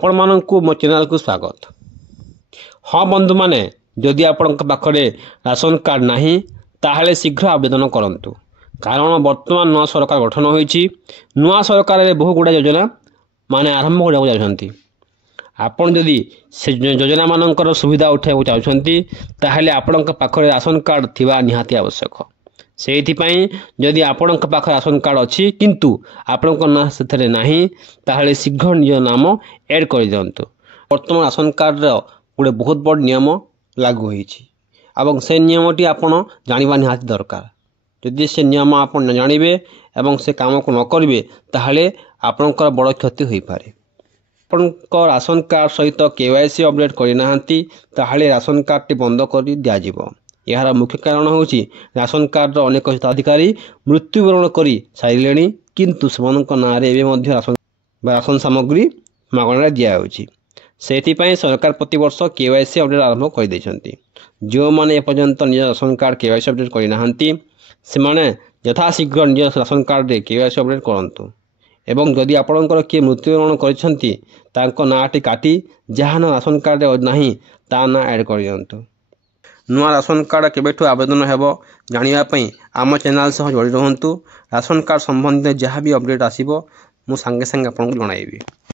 आपण मानकु मो चैनल को स्वागत। हाँ बंधु माने जदि आपण पाखरे राशन कार्ड नहीं ताहले शीघ्र आवेदन करंतु, कारण वर्तमान नवा सरकार गठन होईची। नवा सरकार रे बहु गुडा योजना माने आरंभ करबा जाउछंती। आपण जदि से योजना मानकर सुविधा उठाइबा चाहछंती ताहले आपण पाखरे राशन कार्ड थिबा निहाती आवश्यक। सेहिथिपाई जदि आपण पाखरे राशन कार्ड अछि किंतु आपण ना सेथरे नाही ताहले शीघ्र निज नाम ऐड कर दियंतु। वर्तमान राशन कार्ड रो गोटे बहुत बड़ नियम लागू होईची एवं से नियमटी आपण जानिबा निहाती दरकार। जदि से नियम आपण न जानिबे एवं से काम को न करिवे ताहले आपणकर बड़ क्षति होई पारे। आपणकर राशन कार्ड सहित केवाईसी अपडेट करि नाहंती ताहले राशन कार्ड टी बंद करि दिया जिवो। यार मुख्य कारण होची राशन कार्ड रो अनेक हिताधिकारी मृत्युवरण करी सारिलेनी किंतु सेमानक नारे एबे मध्य राशन सामग्री मागणा दिया होची। सेथिपाई सरकार प्रति वर्ष केवाईसी अपडेट आरंभ कर दैछंती। जो माने एपर्यंत निज राशन कार्ड केवाईसी अपडेट करि नाहंती सेमाने यथाशीघ्र निज राशन कार्ड रे केवाईसी अपडेट करंतु एवं जदि आपणकर किए मृत्युवरण करिसंती तांको नाटी काटी जहां राशन कार्ड रे नाही ता ना ऐड कर दियंतु। नुआ राशन कार्ड केबेठु आवेदन हेबो जानिबा पई आम चैनल सह जोड़ी रहंतु। राशन कार्ड संबंधित जहाँ भी अपडेट आसीबो मु संगे संगे आपनको जणाइबी।